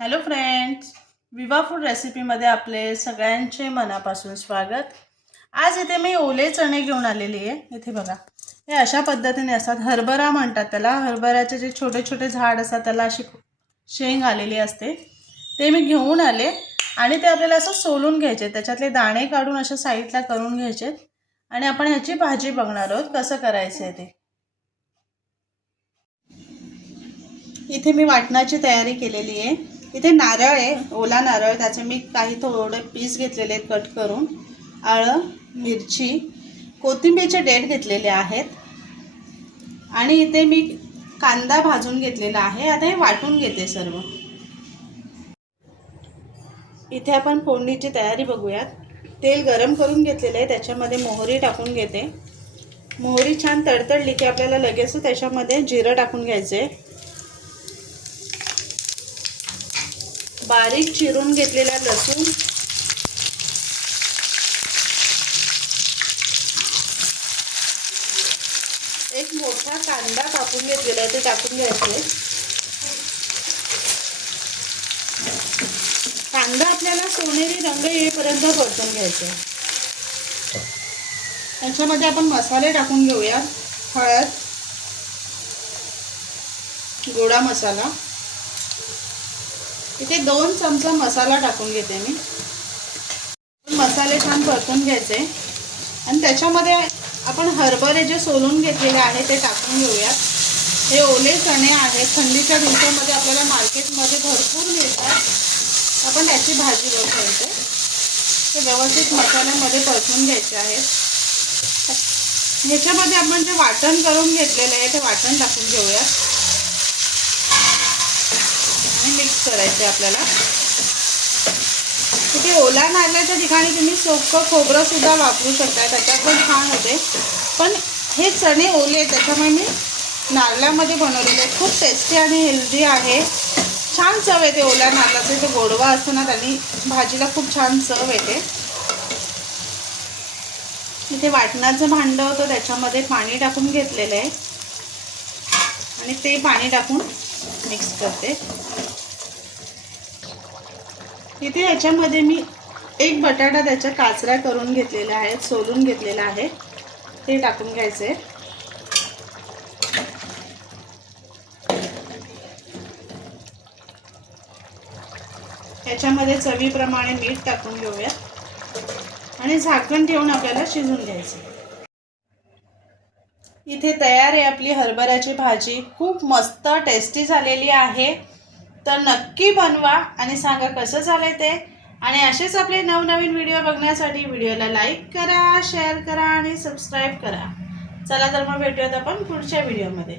Hello friends, विवा food रेसिपीमध्ये आपले सगळ्यांचे मनापासून स्वागत। आज इथे मी ओले चणे घेऊन आलेली आहे। इथे बघा, हे अशा पद्धतीने असतात, हरभरा म्हणतात त्याला। हरभऱ्याचे जे छोटे छोटे झाड असतात त्याला अशी शेंग आलेली असते, ते मी घेऊन आले आणि ते आपल्याला असं सोलून घ्यायचे, त्याच्यातले दाणे काढून अशा साईडला करून घ्यायचे आणि आपण ह्याची भाजी बघणार आहोत कसं करायचं आहे ते। इथे मी वाटणाची तयारी केलेली आहे। इथे नारळ आहे, ओला नारळ, त्याचे मी काही थोडे पीस घेतलेले आहेत कट करून। आलं, मिरची, कोथिंबीरचे देठ घेतलेले आहेत आणि इथे मी कांदा भाजून घेतलेला आहे। आता हे वाटून घेते सर्व। इथे आपण फोडणीची तयारी बघूयात। तेल गरम करून घेतलेले आहे, त्याच्यामध्ये मोहरी टाकून घेते। मोहरी छान तडतडली की आपल्याला लगेच त्याच्यामध्ये जिरं टाकून घ्यायचे। बारीक चिरून घेतलेला लसूण, एक मोठा कांदा कापून घेतलेला आहे ते टाकून घ्यायचे। कांदा आपल्याला सोनेरी रंग येईपर्यंत परतून घ्यायचा। त्याच्यामध्ये आपण मसाले टाकून घेऊया। हळद, गोडा मसाला, इथे 2 चमचा मसाला टाकून घेते मी। मसाले छान परतून घ्यायचे आणि त्याच्यामध्ये आपण हरभरे जे सोलून घेतलेले आहे ते टाकून घेऊया। हे ओले चणे आहेत, थंडीच्या दिवसामध्ये आपल्याला मार्केटमध्ये भरपूर मिळतात। आपण त्याची भाजी बनवते। ते व्यवस्थित मसाल्यामध्ये परतून घ्यायचे आहे। ह्याच्यामध्ये आपण जे वाटण करून घेतलेले आहे ते वाटण टाकून घेऊया आणि मिक्स करायचे आपल्याला। इथे ओला नारळाच्या ठिकाणी तुम्ही सुकं खोबरं सुद्धा वापरू शकता, त्याच्यात पण छान होते। पण हे चणे ओले त्याच्यामुळे मी नारळामध्ये बनवलेले आहेत। खूप टेस्टी आणि हेल्दी आहे, छान चव येते। ओल्या नारळाचे ते गोडवा असतो ना, त्याने भाजीला खूप छान चव येते। इथे वाटणाचं भांडं होतं, त्याच्यामध्ये पाणी टाकून घेतलेलं आहे आणि ते पाणी टाकून मिक्स करते। इथे याच्यामध्ये मी एक बटाटा त्याच्या काचऱ्या करून घेतलेल्या आहेत, सोलून घेतलेला आहे, ते टाकून घ्यायचे। याच्यामध्ये चवीप्रमाणे मीठ टाकून घेऊया आणि झाकण ठेवून आपल्याला शिजवून घ्यायचे। इथे तयार आहे आपली हरभऱ्याची भाजी, खूप मस्त टेस्टी झालेली आहे। तर नक्की बनवा आणि सांगा कसं झालंय ते। आणि असेच आपले नवनवीन व्हिडिओ बघण्यासाठी व्हिडिओला लाईक करा, शेअर करा आणि सबस्क्राईब करा। चला तर मग भेटूयात आपण पुढच्या व्हिडिओमध्ये।